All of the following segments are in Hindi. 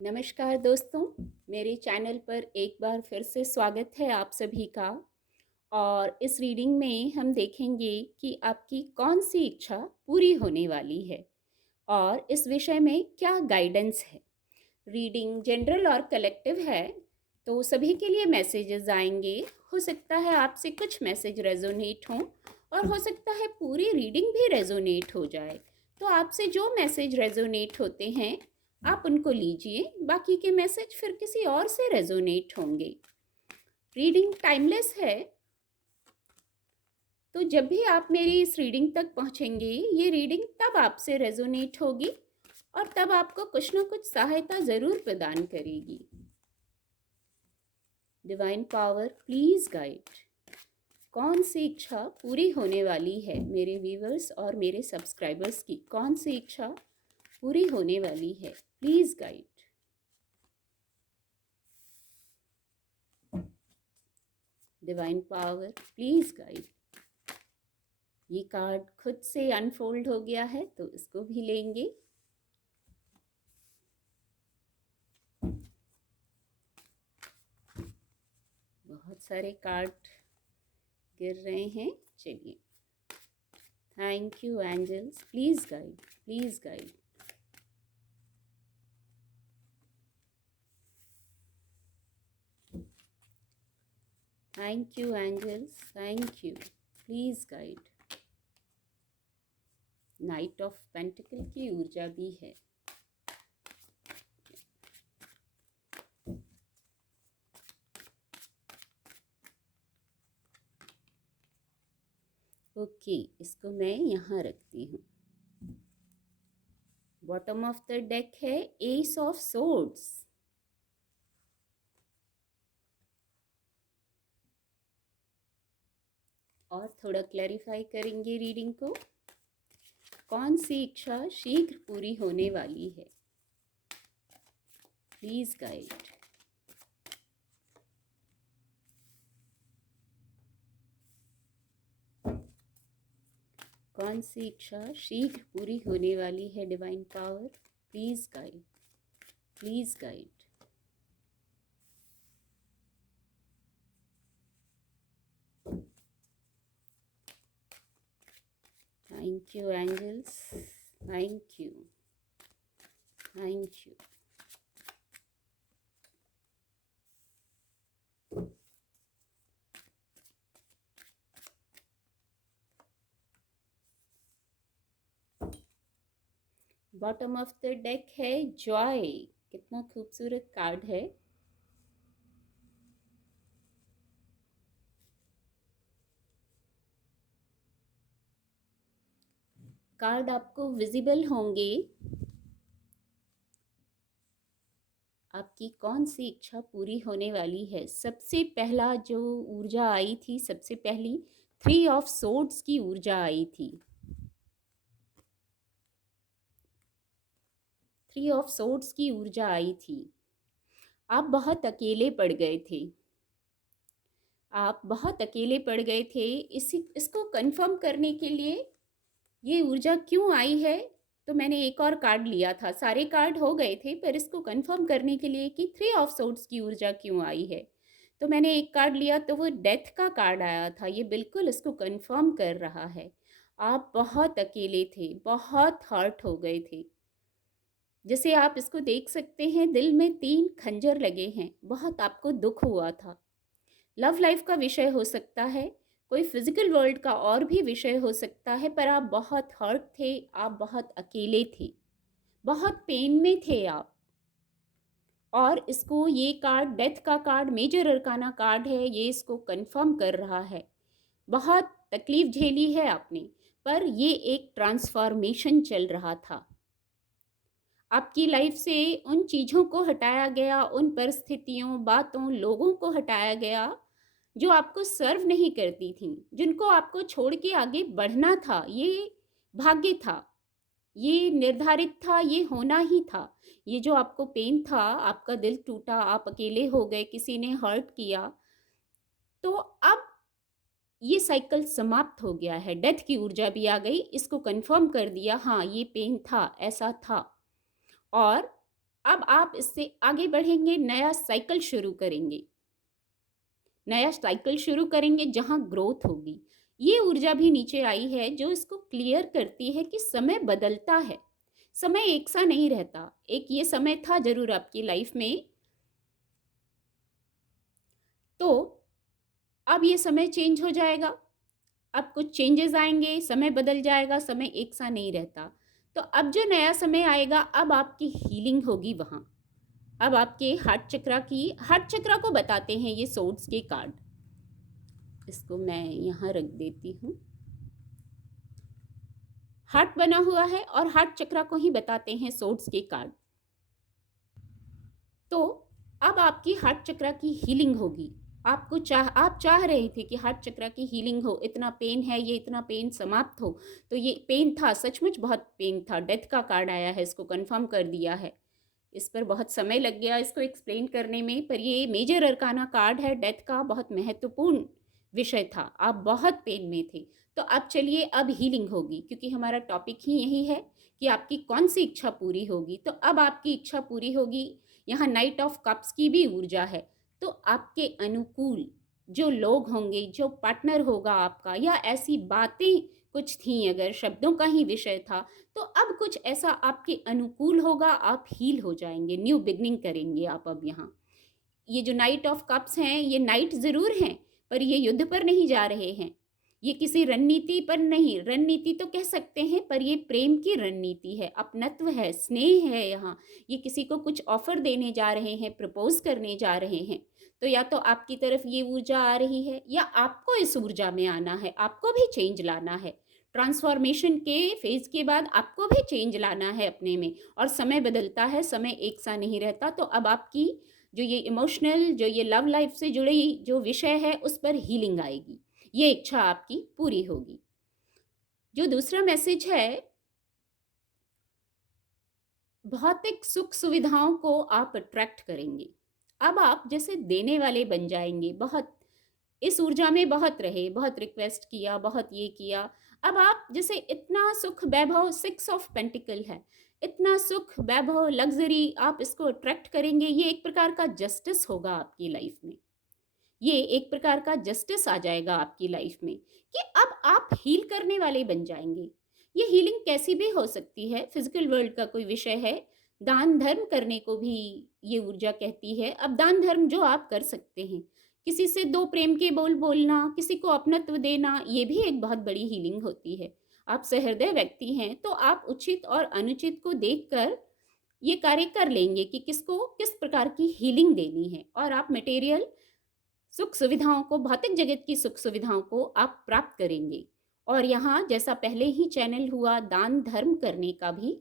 नमस्कार दोस्तों, मेरे चैनल पर एक बार फिर से स्वागत है आप सभी का। और इस रीडिंग में हम देखेंगे कि आपकी कौन सी इच्छा पूरी होने वाली है और इस विषय में क्या गाइडेंस है। रीडिंग जनरल और कलेक्टिव है, तो सभी के लिए मैसेजेस आएंगे। हो सकता है आपसे कुछ मैसेज रेजोनेट हों और हो सकता है पूरी रीडिंग भी रेजोनेट हो जाए। तो आपसे जो मैसेज रेजोनेट होते हैं आप उनको लीजिए, बाकी के मैसेज फिर किसी और से रेजोनेट होंगे। रीडिंग टाइमलेस है, तो जब भी आप मेरी इस रीडिंग तक पहुंचेंगे ये रीडिंग तब आपसे रेजोनेट होगी और तब आपको कुछ ना कुछ सहायता ज़रूर प्रदान करेगी। डिवाइन पावर प्लीज़ गाइड, कौन सी इच्छा पूरी होने वाली है मेरे व्यूवर्स और मेरे सब्सक्राइबर्स की, कौन सी इच्छा पूरी होने वाली है, please guide. Divine power please guide. ये कार्ड खुद से अनफोल्ड हो गया है तो इसको भी लेंगे। बहुत सारे कार्ड गिर रहे हैं, चलिए। Thank you angels, please guide, please guide. Thank you angels, thank you, please guide. Knight of pentacle की ऊर्जा भी है। ओके, इसको मैं यहाँ रखती हूँ। बॉटम ऑफ द डेक है एस ऑफ सोर्ड्स। और थोड़ा क्लैरिफाई करेंगे रीडिंग को। कौन सी इच्छा शीघ्र पूरी होने वाली है, प्लीज गाइड। कौन सी इच्छा शीघ्र पूरी होने वाली है, divine power please guide, please guide. Thank you angels, thank you, thank you. Bottom of the deck है जॉय। कितना खूबसूरत कार्ड है। कार्ड आपको विजिबल होंगे। आपकी कौन सी इच्छा पूरी होने वाली है। सबसे पहला जो ऊर्जा आई थी, सबसे पहली 3 ऑफ सोर्ड्स की ऊर्जा आई थी। 3 ऑफ सोर्ड्स की ऊर्जा आई थी। आप बहुत अकेले पड़ गए थे, आप बहुत अकेले पड़ गए थे। इसको कंफर्म करने के लिए ये ऊर्जा क्यों आई है, तो मैंने एक और कार्ड लिया था। सारे कार्ड हो गए थे, पर इसको कंफर्म करने के लिए कि 3 ऑफ सोर्ड्स की ऊर्जा क्यों आई है, तो मैंने एक कार्ड लिया, तो वो डेथ का कार्ड आया था। ये बिल्कुल इसको कंफर्म कर रहा है। आप बहुत अकेले थे, बहुत हर्ट हो गए थे। जैसे आप इसको देख सकते हैं, दिल में 3 खंजर लगे हैं, बहुत आपको दुख हुआ था। लव लाइफ का विषय हो सकता है, कोई फिजिकल वर्ल्ड का और भी विषय हो सकता है, पर आप बहुत हर्ट थे, आप बहुत अकेले थे, बहुत पेन में थे आप। और इसको ये कार्ड, डेथ का कार्ड, मेजर अरकाना कार्ड है, ये इसको कंफर्म कर रहा है। बहुत तकलीफ झेली है आपने, पर ये एक ट्रांसफॉर्मेशन चल रहा था। आपकी लाइफ से उन चीज़ों को हटाया गया, उन परिस्थितियों, बातों, लोगों को हटाया गया जो आपको सर्व नहीं करती थी, जिनको आपको छोड़ के आगे बढ़ना था। ये भाग्य था, ये निर्धारित था, ये होना ही था। ये जो आपको पेन था, आपका दिल टूटा, आप अकेले हो गए, किसी ने हर्ट किया, तो अब ये साइकिल समाप्त हो गया है। डेथ की ऊर्जा भी आ गई, इसको कंफर्म कर दिया, हाँ ये पेन था, ऐसा था। और अब आप इससे आगे बढ़ेंगे, नया साइकिल शुरू करेंगे, नया साइकिल शुरू करेंगे जहां ग्रोथ होगी। ये ऊर्जा भी नीचे आई है जो इसको क्लियर करती है कि समय बदलता है, समय एक सा नहीं रहता। एक ये समय था जरूर आपकी लाइफ में, तो अब ये समय चेंज हो जाएगा, अब कुछ चेंजेस आएंगे, समय बदल जाएगा, समय एक सा नहीं रहता। तो अब जो नया समय आएगा, अब आपकी हीलिंग होगी वहाँ। अब आपके हार्ट चक्रा को बताते हैं ये सोर्ड्स के कार्ड। इसको मैं यहाँ रख देती हूँ। हार्ट बना हुआ है और हार्ट चक्रा को ही बताते हैं सोर्ड्स के कार्ड। तो अब आपकी हार्ट चक्रा की हीलिंग होगी। आप चाह रहे थे कि हार्ट चक्रा की हीलिंग हो, इतना पेन है, ये इतना पेन समाप्त हो। तो ये पेन था, सचमुच बहुत पेन था। डेथ का कार्ड आया है, इसको कंफर्म कर दिया है। इस पर बहुत समय लग गया इसको एक्सप्लेन करने में, पर ये मेजर अरकाना कार्ड है, डेथ का बहुत महत्वपूर्ण विषय था। आप बहुत पेन में थे। तो अब चलिए, अब हीलिंग होगी, क्योंकि हमारा टॉपिक ही यही है कि आपकी कौन सी इच्छा पूरी होगी। तो अब आपकी इच्छा पूरी होगी। यहाँ नाइट ऑफ कप्स की भी ऊर्जा है। तो आपके अनुकूल जो लोग होंगे, जो पार्टनर होगा आपका, या ऐसी बातें कुछ थी, अगर शब्दों का ही विषय था, तो अब कुछ ऐसा आपके अनुकूल होगा, आप हील हो जाएंगे, न्यू बिगनिंग करेंगे आप। अब यहाँ ये जो नाइट ऑफ कप्स हैं, ये नाइट जरूर हैं, पर ये युद्ध पर नहीं जा रहे हैं, ये किसी रणनीति पर नहीं, रणनीति तो कह सकते हैं, पर ये प्रेम की रणनीति है, अपनत्व है, स्नेह है। यहाँ ये किसी को कुछ ऑफर देने जा रहे हैं, प्रपोज करने जा रहे हैं। तो या तो आपकी तरफ ये ऊर्जा आ रही है, या आपको इस ऊर्जा में आना है, आपको भी चेंज लाना है। ट्रांसफॉर्मेशन के फेज के बाद आपको भी चेंज लाना है अपने में। और समय बदलता है, समय एक सा नहीं रहता। तो अब आपकी जो ये इमोशनल, जो ये लव लाइफ से जुड़ी जो विषय है, उस पर हीलिंग आएगी, ये इच्छा आपकी पूरी होगी। जो दूसरा मैसेज है, भौतिक सुख सुविधाओं को आप अट्रैक्ट करेंगे। अब आप जैसे देने वाले बन जाएंगे। बहुत इस ऊर्जा में बहुत रहे, बहुत रिक्वेस्ट किया, बहुत ये किया। अब आप जैसे इतना सुख वैभव, 6 ऑफ पेंटिकल है, इतना सुख वैभव, लग्जरी, आप इसको अट्रैक्ट करेंगे। ये एक प्रकार का जस्टिस होगा आपकी लाइफ में। ये एक प्रकार का जस्टिस आ जाएगा आपकी लाइफ में कि अब आप हील करने वाले बन जाएंगे। ये हीलिंग कैसी भी हो सकती है, फिजिकल वर्ल्ड का कोई विषय है। दान धर्म करने को भी ये ऊर्जा कहती है। अब दान धर्म जो आप कर सकते हैं, किसी से दो प्रेम के बोल बोलना, किसी को अपनत्व देना, ये भी एक बहुत बड़ी हीलिंग होती है। आप सहृदय व्यक्ति हैं, तो आप उचित और अनुचित को देखकर ये कार्य कर लेंगे कि किसको किस प्रकार की हीलिंग देनी है। और आप मटेरियल सुख सुविधाओं को, भौतिक जगत की सुख सुविधाओं को आप प्राप्त करेंगे। और यहाँ जैसा पहले ही चैनल हुआ, दान धर्म करने का भी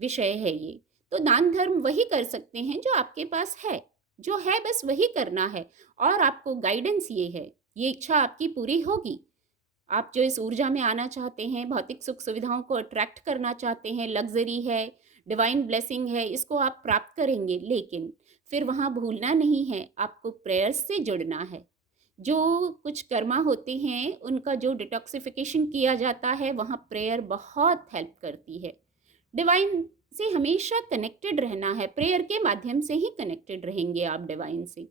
विषय है ये। तो दान धर्म वही कर सकते हैं जो आपके पास है, जो है बस वही करना है। और आपको गाइडेंस ये है, ये इच्छा आपकी पूरी होगी। आप जो इस ऊर्जा में आना चाहते हैं, भौतिक सुख सुविधाओं को अट्रैक्ट करना चाहते हैं, लग्जरी है, डिवाइन ब्लेसिंग है, इसको आप प्राप्त करेंगे। लेकिन फिर वहाँ भूलना नहीं है, आपको प्रेयर्स से जुड़ना है। जो कुछ कर्मा होते हैं, उनका जो डिटॉक्सिफिकेशन किया जाता है, वहाँ प्रेयर बहुत हेल्प करती है। डिवाइन से हमेशा कनेक्टेड रहना है, प्रेयर के माध्यम से ही कनेक्टेड रहेंगे आप डिवाइन से।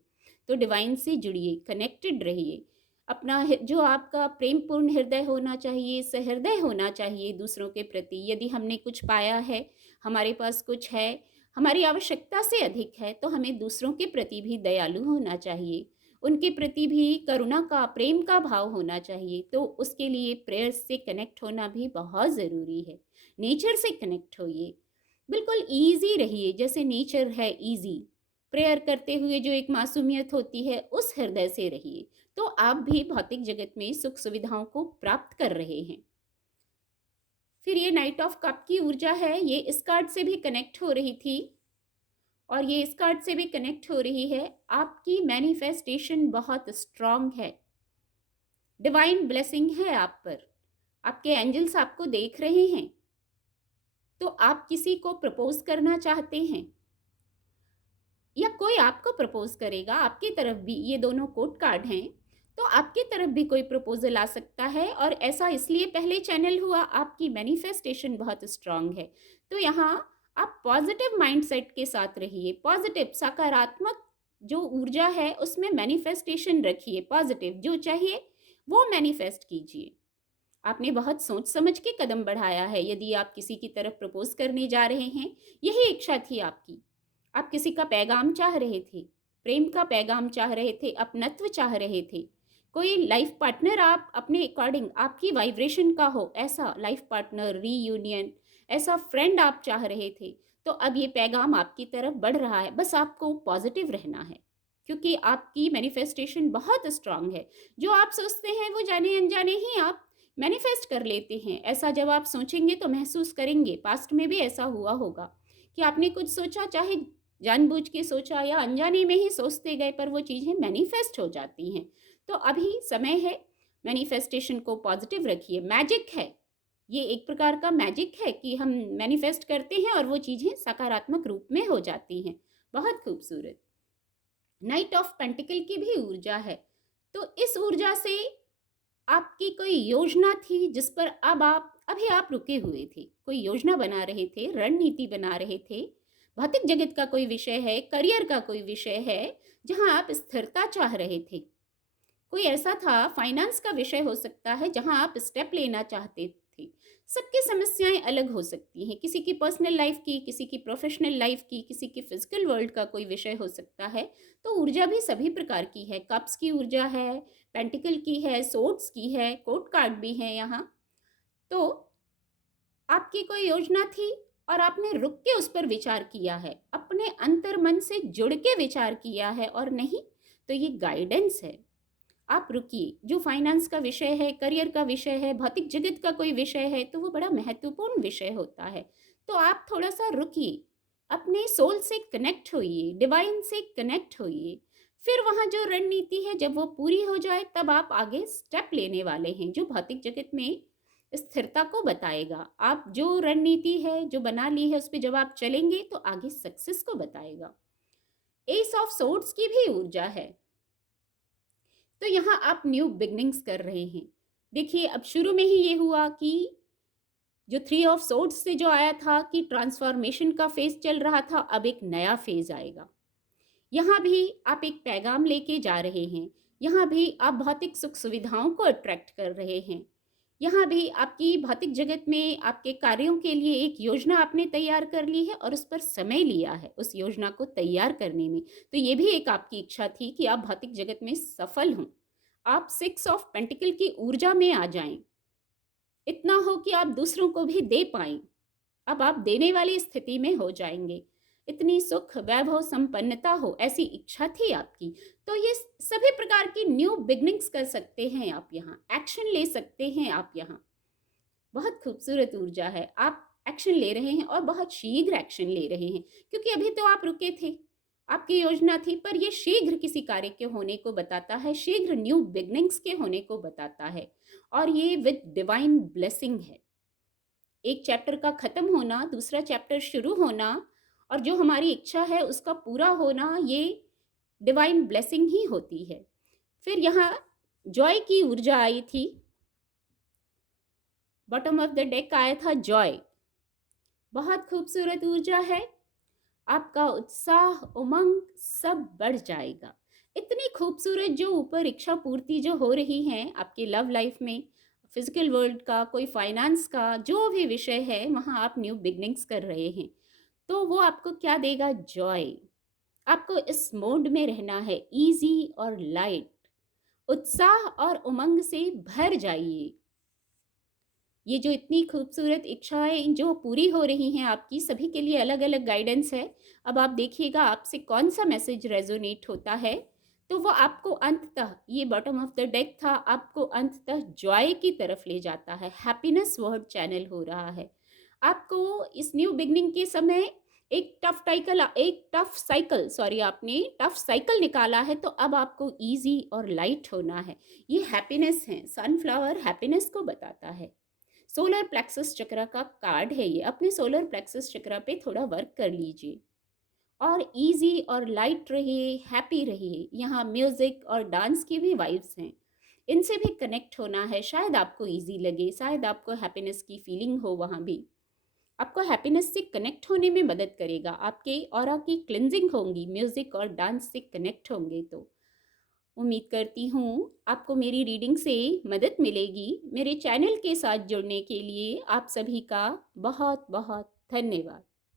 तो डिवाइन से जुड़िए, कनेक्टेड रहिए। अपना जो आपका प्रेमपूर्ण हृदय होना चाहिए, सहृदय होना चाहिए दूसरों के प्रति। यदि हमने कुछ पाया है, हमारे पास कुछ है, हमारी आवश्यकता से अधिक है, तो हमें दूसरों के प्रति भी दयालु होना चाहिए, उनके प्रति भी करुणा का, प्रेम का भाव होना चाहिए। तो उसके लिए प्रेयर से कनेक्ट होना भी बहुत ज़रूरी है। नेचर से कनेक्ट होइए, बिल्कुल ईजी रहिए, जैसे नेचर है ईजी। प्रेयर करते हुए जो एक मासूमियत होती है, उस हृदय से रहिए। तो आप भी भौतिक जगत में सुख सुविधाओं को प्राप्त कर रहे हैं। फिर ये नाइट ऑफ कप की ऊर्जा है, ये इस कार्ड से भी कनेक्ट हो रही थी और ये इस कार्ड से भी कनेक्ट हो रही है। आपकी मैनिफेस्टेशन बहुत स्ट्रांग है, डिवाइन ब्लेसिंग है आप पर, आपके एंजल्स आपको देख रहे हैं। तो आप किसी को प्रपोज करना चाहते हैं या कोई आपको प्रपोज करेगा, आपकी तरफ भी, ये दोनों कोर्ट कार्ड हैं, तो आपकी तरफ भी कोई प्रपोजल आ सकता है। और ऐसा इसलिए पहले चैनल हुआ, आपकी मैनिफेस्टेशन बहुत स्ट्रांग है। तो यहाँ आप पॉजिटिव माइंडसेट के साथ रहिए, पॉजिटिव सकारात्मक जो ऊर्जा है उसमें मैनिफेस्टेशन रखिए, पॉजिटिव जो चाहिए वो मैनिफेस्ट कीजिए। आपने बहुत सोच समझ के कदम बढ़ाया है। यदि आप किसी की तरफ प्रपोज करने जा रहे हैं, यही इच्छा थी आपकी, आप किसी का पैगाम चाह रहे थे, प्रेम का पैगाम चाह रहे थे, अपनत्व चाह रहे थे, कोई लाइफ पार्टनर आप अपने अकॉर्डिंग आपकी वाइब्रेशन का हो, ऐसा लाइफ पार्टनर रीयूनियन, ऐसा फ्रेंड आप चाह रहे थे। तो अब ये पैगाम आपकी तरफ बढ़ रहा है, बस आपको पॉजिटिव रहना है, क्योंकि आपकी मैनिफेस्टेशन बहुत स्ट्रांग है। जो आप सोचते हैं वो जाने अनजाने ही आप मैनिफेस्ट कर लेते हैं। ऐसा जब आप सोचेंगे तो महसूस करेंगे। पास्ट में भी ऐसा हुआ होगा कि आपने कुछ सोचा, चाहे जानबूझ के सोचा या अनजाने में ही सोचते गए, पर वो चीज़ें मैनिफेस्ट हो जाती हैं। तो अभी समय है, मैनिफेस्टेशन को पॉजिटिव रखिए। मैजिक है, ये एक प्रकार का मैजिक है कि हम मैनिफेस्ट करते हैं और वो चीज़ें सकारात्मक रूप में हो जाती हैं। बहुत खूबसूरत। नाइट ऑफ पेंटिकल की भी ऊर्जा है। तो इस ऊर्जा से आपकी कोई योजना थी जिस पर अब आप रुके हुए थे, कोई योजना बना रहे थे, रणनीति बना रहे थे, भौतिक जगत का कोई विषय है, करियर का कोई विषय है जहां आप स्थिरता चाह रहे थे। कोई ऐसा था, फाइनेंस का विषय हो सकता है जहां आप स्टेप लेना चाहते थे। सबकी समस्याएं अलग हो सकती हैं, किसी की पर्सनल लाइफ की, किसी की प्रोफेशनल लाइफ की, किसी की फिजिकल वर्ल्ड का कोई विषय हो सकता है। तो ऊर्जा भी सभी प्रकार की है, कप्स की ऊर्जा है, पेंटिकल की है, सोर्ड्स की है, कोर्ट कार्ड भी है यहाँ। तो आपकी कोई योजना थी और आपने रुक के उस पर विचार किया है, अपने अंतर मन से जुड़ के विचार किया है, और नहीं तो ये गाइडेंस है। आप रुकिए। जो फाइनेंस का विषय है, करियर का विषय है, भौतिक जगत का कोई विषय है, तो वो बड़ा महत्वपूर्ण विषय होता है। तो आप थोड़ा सा रुकिए, अपने सोल से कनेक्ट होइए, डिवाइन से कनेक्ट होइए। फिर वहाँ जो रणनीति है जब वो पूरी हो जाए तब आप आगे स्टेप लेने वाले हैं जो भौतिक जगत में स्थिरता को बताएगा। आप जो रणनीति है जो बना ली है उस पर जब आप चलेंगे तो आगे सक्सेस को बताएगा। एस ऑफ सोर्ड्स की भी ऊर्जा है। तो यहाँ आप न्यू बिगनिंग्स कर रहे हैं। देखिए, अब शुरू में ही ये हुआ कि जो थ्री ऑफ सोर्ड्स से जो आया था कि ट्रांसफॉर्मेशन का फेज चल रहा था, अब एक नया फेज आएगा। यहाँ भी आप एक पैगाम लेके जा रहे हैं। यहाँ भी आप भौतिक सुख सुविधाओं को अट्रैक्ट कर रहे हैं। यहाँ भी आपकी भौतिक जगत में आपके कार्यों के लिए एक योजना आपने तैयार कर ली है और उस पर समय लिया है उस योजना को तैयार करने में। तो ये भी एक आपकी इच्छा थी कि आप भौतिक जगत में सफल हों, आप सिक्स ऑफ पेंटिकल की ऊर्जा में आ जाएं, इतना हो कि आप दूसरों को भी दे पाएं। अब आप देने वाली स्थिति में हो जाएंगे, इतनी सुख वैभव संपन्नता हो, ऐसी इच्छा थी आपकी। तो ये सभी प्रकार की न्यू बिगनिंग्स कर सकते हैं आप, यहाँ एक्शन ले सकते हैं आप। यहाँ बहुत खूबसूरत ऊर्जा है, आप एक्शन ले रहे हैं और बहुत शीघ्र एक्शन ले रहे हैं, क्योंकि अभी तो आप रुके थे, आपकी योजना थी, पर ये शीघ्र किसी कार्य के होने को बताता है, शीघ्र न्यू बिगनिंग्स के होने को बताता है, और ये विद डिवाइन ब्लेसिंग है। एक चैप्टर का खत्म होना, दूसरा चैप्टर शुरू होना, और जो हमारी इच्छा है उसका पूरा होना, ये डिवाइन ब्लेसिंग ही होती है। फिर यहाँ जॉय की ऊर्जा आई थी, बॉटम ऑफ द डेक आया था जॉय। बहुत खूबसूरत ऊर्जा है, आपका उत्साह उमंग सब बढ़ जाएगा। इतनी खूबसूरत जो ऊपर इच्छा पूर्ति जो हो रही है आपकी लव लाइफ में, फिजिकल वर्ल्ड का, कोई फाइनेंस का, जो भी विषय है वहाँ आप न्यू बिगनिंग्स कर रहे हैं। तो वो आपको क्या देगा? जॉय। आपको इस मोड में रहना है, इजी और लाइट, उत्साह और उमंग से भर जाइए। ये जो इतनी खूबसूरत इच्छाएं जो पूरी हो रही हैं आपकी, सभी के लिए अलग अलग गाइडेंस है। अब आप देखिएगा आपसे कौन सा मैसेज रेजोनेट होता है, तो वो आपको अंततः, ये बॉटम ऑफ द डेक था, आपको अंततः जॉय की तरफ ले जाता है, हैप्पीनेस वर्ड चैनल हो रहा है। आपको इस न्यू बिगनिंग के समय एक आपने टफ साइकिल निकाला है, तो अब आपको इजी और लाइट होना है। ये हैप्पीनेस है, सनफ्लावर हैप्पीनेस को बताता है। सोलर प्लेक्सस चक्र का कार्ड है ये। अपने सोलर प्लेक्सस चक्र पे थोड़ा वर्क कर लीजिए और इजी और लाइट रहिए, हैप्पी रहिए। यहाँ म्यूजिक और डांस की भी वाइब्स हैं, इनसे भी कनेक्ट होना है। शायद आपको इजी लगे, शायद आपको हैप्पीनेस की फीलिंग हो वहाँ भी। आपको हैप्पीनेस से कनेक्ट होने में मदद करेगा। आपके ऑरा की क्लिनजिंग होंगी म्यूज़िक और डांस से कनेक्ट होंगे तो। उम्मीद करती हूँ आपको मेरी रीडिंग से मदद मिलेगी। मेरे चैनल के साथ जुड़ने के लिए आप सभी का बहुत बहुत धन्यवाद।